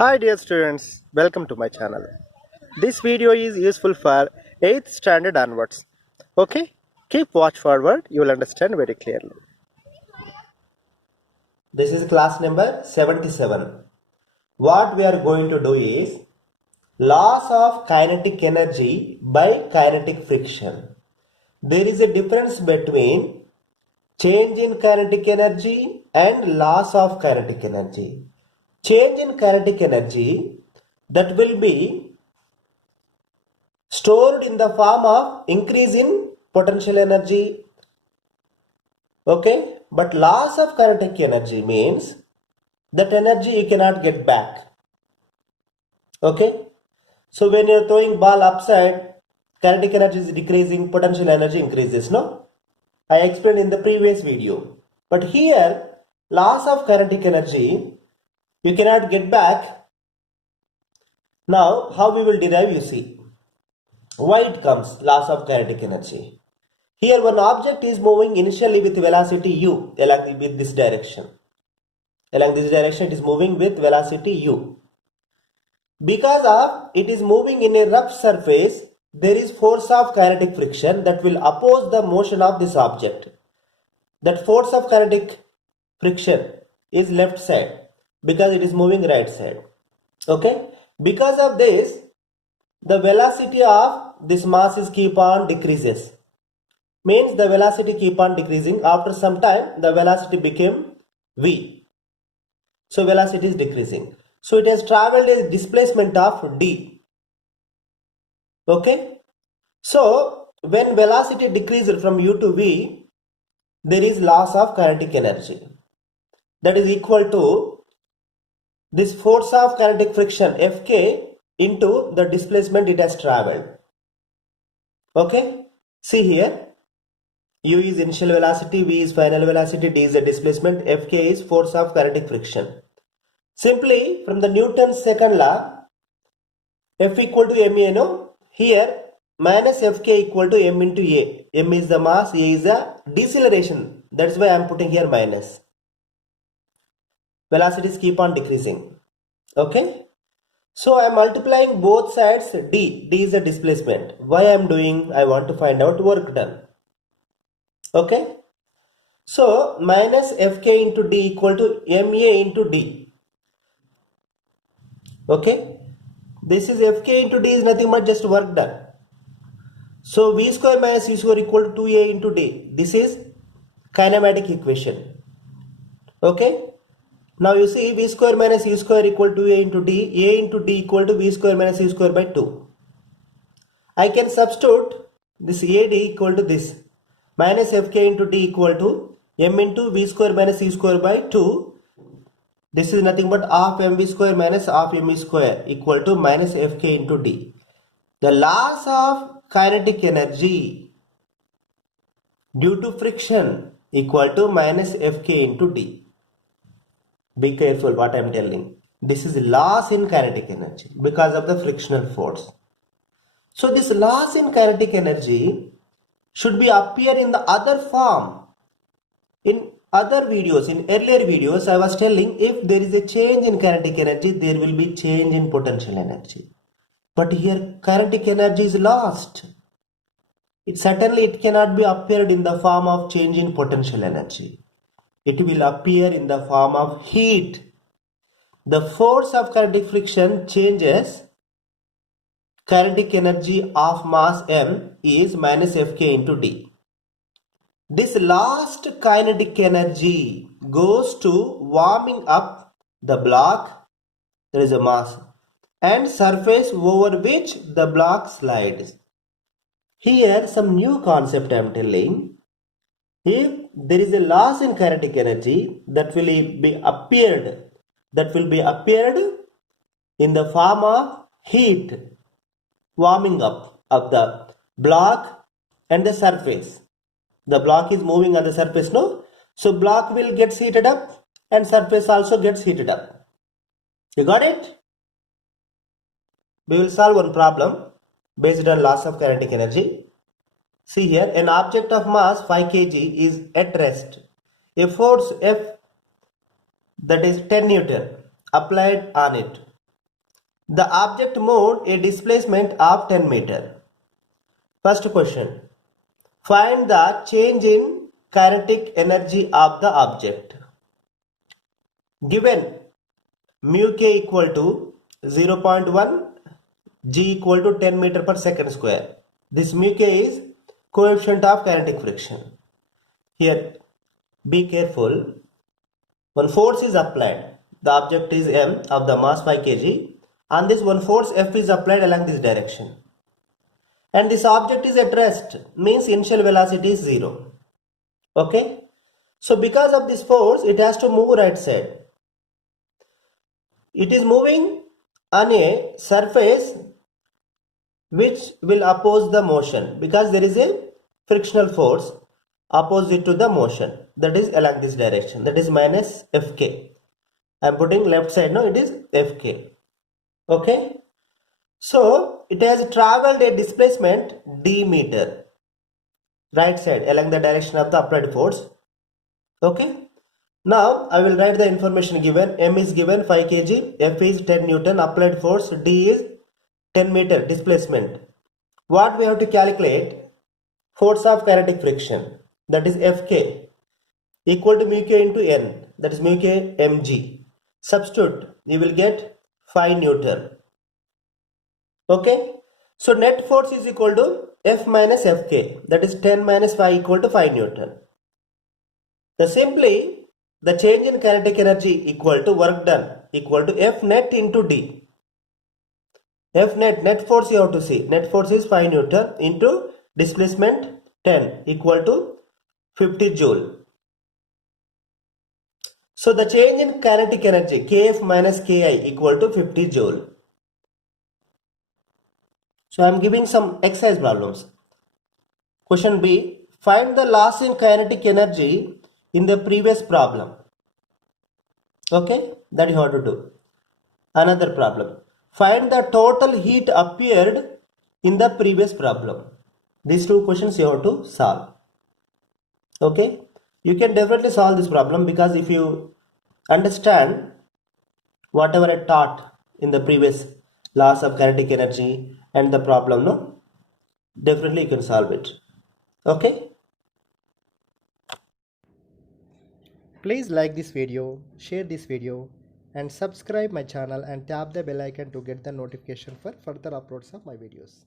Hi dear students, welcome to my channel. This video is useful for 8th standard onwards. Okay, keep watch forward, you will understand very clearly. This is class number 77. What we are going to do is loss of kinetic energy by kinetic friction. There is a difference between change in kinetic energy and loss of kinetic energy. Change in kinetic energy that will be stored in the form of increase in potential energy. Okay, but loss of kinetic energy means that energy you cannot get back. Okay, so when you're throwing ball upside, kinetic energy is decreasing, potential energy increases. No, I explained in the previous video. But here, loss of kinetic energy you cannot get back. Now, how we will derive? You see, why it comes loss of kinetic energy. Here, one object is moving initially with velocity u along with this direction. Along this direction, it is moving with velocity u. Because of it is moving in a rough surface, there is force of kinetic friction that will oppose the motion of this object. That force of kinetic friction is left side because it is moving right side. Okay, because of this, the velocity of this mass is keep on decreases. Means the velocity keep on decreasing. After some time, the velocity became v. So velocity is decreasing. So it has traveled a displacement of d. Okay. So when velocity decreases from u to v, there is loss of kinetic energy. That is equal to this force of kinetic friction Fk into the displacement it has traveled. Okay. See here. U is initial velocity, v is final velocity, d is the displacement, Fk is force of kinetic friction. Simply from the Newton's second law, F equal to ma, no? Here minus Fk equal to m into a. M is the mass, a is the deceleration. That's why I am putting here minus. Velocities keep on decreasing. Okay. So I am multiplying both sides d. D is the displacement. Why I am doing? I want to find out work done. Okay. So minus Fk into d equal to ma into d. Okay. This is Fk into d is nothing but just work done. So v square minus u square equal to 2a into d. This is kinematic equation. Okay. Now you see v square minus u square equal to a into d equal to v square minus u square by 2. I can substitute this ad equal to this minus Fk into d equal to m into v square minus u square by 2. This is nothing but half mv square minus half mv square equal to minus Fk into d. The loss of kinetic energy due to friction equal to minus Fk into d. Be careful what I am telling. This is loss in kinetic energy because of the frictional force. So this loss in kinetic energy should be appear in the other form. In other videos, in earlier videos, I was telling if there is a change in kinetic energy, there will be change in potential energy. But here kinetic energy is lost. It cannot be appeared in the form of change in potential energy. It will appear in the form of heat. The force of kinetic friction changes kinetic energy of mass m is minus Fk into d. This last kinetic energy goes to warming up the block, there is a mass, and surface over which the block slides. Here some new concept I am telling. If there is a loss in kinetic energy that will be appeared in the form of heat, warming up of the block and the surface. The block is moving on the surface, no? So block will get heated up and surface also gets heated up. You got it? We will solve one problem based on loss of kinetic energy. See here, an object of mass 5 kg is at rest. A force F that is 10 Newton applied on it. The object moved a displacement of 10 meter. First question. Find the change in kinetic energy of the object. Given mu k equal to 0.1, g equal to 10 meter per second square. This mu k is coefficient of kinetic friction. Here, be careful. One force is applied. The object is m of the mass 5 kg. And this one force F is applied along this direction. And this object is at rest, means initial velocity is 0. Okay. So because of this force, it has to move right side. It is moving on a surface which will oppose the motion because there is a frictional force opposite to the motion, that is along this direction, that is minus Fk. I am putting left side now, it is Fk. Okay. So it has traveled a displacement d meter right side along the direction of the applied force. Okay. Now I will write the information given. M is given 5 kg, F is 10 Newton, applied force, D is 10 meter displacement. What we have to calculate? Force of kinetic friction, that is Fk, equal to mu k into N, that is mu k mg. Substitute, you will get 5 Newton. Okay. So net force is equal to F minus Fk, that is 10 minus 5 equal to 5 Newton. So simply the change in kinetic energy equal to work done equal to F net into D. F net force you have to see. Net force is 5 Newton into displacement 10 equal to 50 joule. So the change in kinetic energy Kf minus Ki equal to 50 joule. So I am giving some exercise problems. Question B. Find the loss in kinetic energy in the previous problem. Okay, that you have to do. Another problem. Find the total heat appeared in the previous problem. These two questions you have to solve. Okay, you can definitely solve this problem because if you understand whatever I taught in the previous laws of kinetic energy and the problem, no, definitely you can solve it. Okay. Please like this video, share this video, and subscribe my channel and tap the bell icon to get the notification for further uploads of my videos.